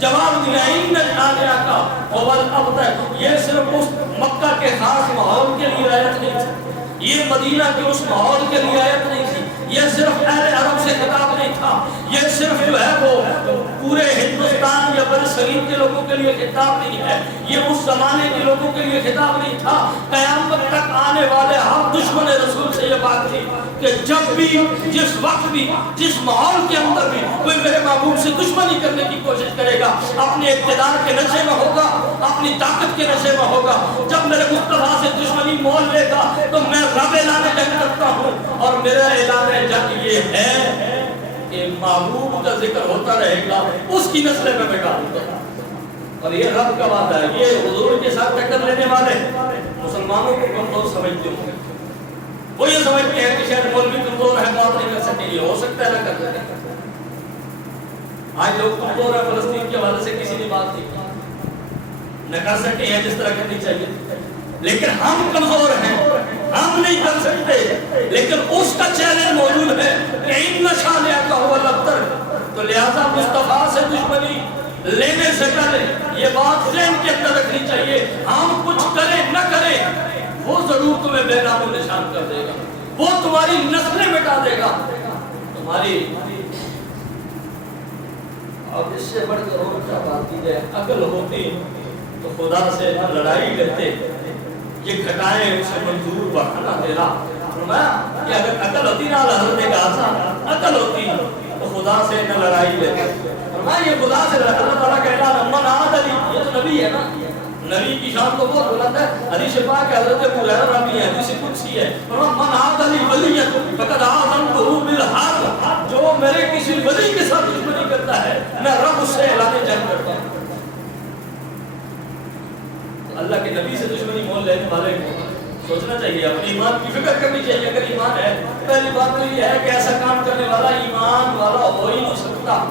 جواب دیا ان شانئک هو الابتر، یہ صرف اس مکہ کے خاص ماحول کے لیے آیت نہیں تھی، یہ مدینہ کے اس ماحول کے لیے آیت نہیں تھی، یہ صرف اہل عرب سے خطاب نہیں تھا، یہ صرف جو ہے وہ پورے ہندوستان یا برصغیر کے لوگوں کے لیے خطاب نہیں ہے، یہ اس زمانے کے لوگوں کے لیے خطاب نہیں تھا، قیامت تک آنے والے ہر دشمن رسول سے یہ بات تھی کہ جب بھی جس وقت بھی جس ماحول کے اندر بھی کوئی میرے محبوب سے دشمنی کرنے کی کوشش کرے گا، اپنے اقتدار کے نشے میں ہوگا، اپنی طاقت کے نشے میں ہوگا، جب میرے مصطفیٰ سے دشمنی مول لے گا تو میں رب اعلان جنگ کرتا ہوں، اور میرا اعلان جنگ یہ ہے کہ محبوب کا ذکر ہوتا رہے گا، اس کی نسل میں ڈالوں گا، اور یہ رب کا وعدہ ہے۔ یہ حضور کے ساتھ ٹکر لینے والے مسلمانوں کو کمزور سمجھتے ہوں گے، وہ یہ سمجھتے ہیں کہ شاید مولوی کمزور ہے، بات نہیں کر سکتے، یہ ہو سکتا ہے نہ کر سکتے۔ آج لوگ کمزور ہے، فلسطین کے حوالے سے کسی نے بات نہیں کی، نہ کر سکتے ہیں جس طرح کرنی چاہیے، لیکن ہم کمزور ہیں، ہم نہیں کر سکتے، لیکن اس کا چیلنج موجود ہے کہ ان شانئک هو الابتر، تو لہذا مصطفیٰ سے دشمنی لینے سے پہلے یہ بات ذہن کے اندر رکھنی چاہیے، ہم کچھ کریں نہ کریں وہ ضرور تمہیں بے نام و نشان کر دے گا، وہ تمہاری نسلیں مٹا دے گا، تمہاری۔ اب اس سے بڑھ کر اور کیا بات کی جائے، عقل ہوتی تو خدا سے نہ لڑائی کرتے، یہ گھٹائیں اسے منظور بڑھانا تیرا، فرمایا کہ اگر عقل ہوتی نہ حضرت غازہ عقل ہوتی تو خدا سے نہ لڑائی لیتے، فرمایا یہ خدا سے اللہ تعالیٰ کا اعلان من عاد لی، یہ تو نبی ہے نا، نبی کی شان تو بہت بلند ہے، حدیث پاک حضرت ابو ہریرہ راوی ہے، حدیث قدسی ہے، فرمایا من عاد لی ولیہ فقد آذنتہ بالحرب، جو میرے کسی ولی کے ساتھ دشمنی کرتا ہے میں رب اس سے اعلان جنگ کرتا ہوں۔ اللہ کے نبی سے دشمنی مول لینے والے کو سوچنا چاہیے، اپنے ایمان کی فکر کرنی چاہیے، اگر ایمان ہے، پہلی بات تو یہ ہے کہ ایسا کام کرنے والا ایمان والا ہو ہی نہیں سکتا،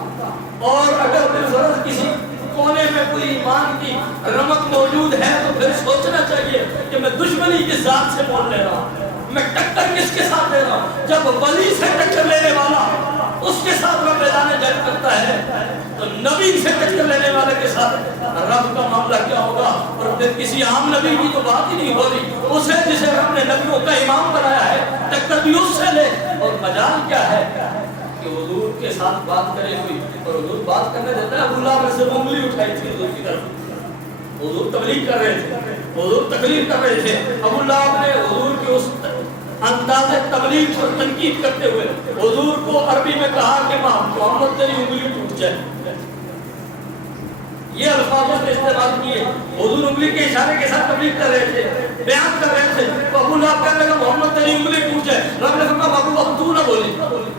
اور اگر بالفرض کسی کونے میں کوئی ایمان کی رمق موجود ہے تو پھر سوچنا چاہیے کہ میں دشمنی کس ذات سے مول لے رہا ہوں، میں ٹکر کس کے ساتھ لے رہا ہوں۔ جب ولی سے ٹکر لینے والا اس کے ساتھ رب اعلان جنگ کرتا ہے تو نبی سے ٹکر لینے والے کے ساتھ رب کا معاملہ کیا ہوگا، اور پھر کسی عام نبی کی تو بات ہی نہیں ہو رہی، اسے جسے رب نے نبیوں کا امام بنایا ہے ٹکر بھی اس سے لے، اور مجال کیا ہے کہ حضور کے ساتھ بات کرے ہوئی، اور حضور بات کرنے دیتا ہے۔ ابو لہب سے انگلی اٹھائی تھی حضور کی طرف، حضور تبلیغ کر رہے تھے، حضور تقریر کر رہے تھے، ابو لہب نے حضور کے اس انداز تبلیغ پر تنقید کرتے ہوئے حضور کو عربی میں کہا کہ محمد تیری انگلی ٹوٹ جائے، یہ الفاظ نے استعمال کیے، حضور انگلی کے اشارے کے ساتھ تبلیغ کر رہے تھے، بیان کر رہے تھے، تو ابو لہب کہنے لگا محمد تیری انگلی ٹوٹ جائے، رب نے فرمایا ابو اب تو نہ بولی،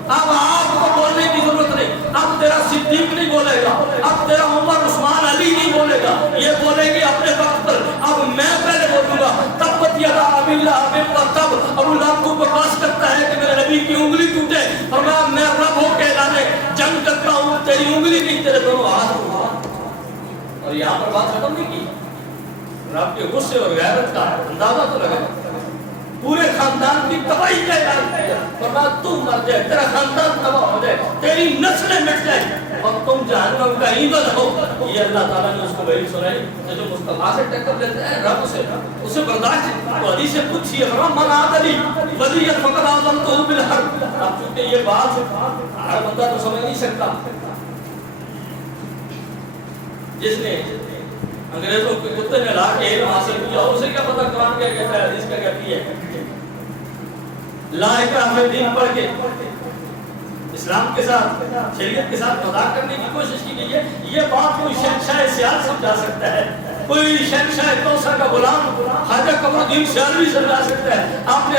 اب آپ کو بولنے کی ضرورت نہیں، اب تیرا صدیق نہیں بولے گا، اب تیرا عمر عثمان علی نہیں بولے گا، یہ بولیں گے اپنے وقت پر، اب میں پہلے بولوں گا۔ تبت یدا ابی لہب وتب، ابو لہب کو بکواس کرتا ہے کہ میرے نبی کی انگلی ٹوٹے، فرمایا میں رب ہو کے اعلان جنگ کرتا ہوں، تیری انگلی نہیں تیرے دونوں ہاتھ۔ اور یہاں پر بات ختم نہیں کی، رب کے غصے اور غیرت کا اندازہ تو لگا، پورے خاندان کی تباہی کا اعلان کیا، فرمایا تم مر جائے، تیرا خاندان تباہ ہو جائے، تیری نسلیں مٹ جائیں اور تم جہنم کا ایندھن ہو۔ یہ اللہ تعالیٰ نے اس کو وحی سنائی کہ جو مصطفیٰ سے ٹکر لیتے ہیں رب سے اسے برداشت، تو حدیث قدسی ہے، فرمایا من عاد لی ولیٰ فقد آذنتہ بالحرب۔ اب چونکہ یہ بات ہر بندہ تو سمجھ نہیں سکتا، جس نے انگریزوں کے کتے نے لا کے علم حاصل کیا اسے کیا پتہ قرآن کیا کہتا ہے، حدیث کیا کہتی ہے۔ لا اکراہ فی الدین پڑھ کے اسلام کے ساتھ شریعت کے ساتھ مذاق کرنے کی کوشش کی گئی ہے، یہ بات کوئی شہنشاہ سیال سمجھا سکتا ہے، کوئی شہنشاہ توسا کا غلام خواجہ قمر الدین سیالوی سمجھا سکتا ہے۔ آپ نے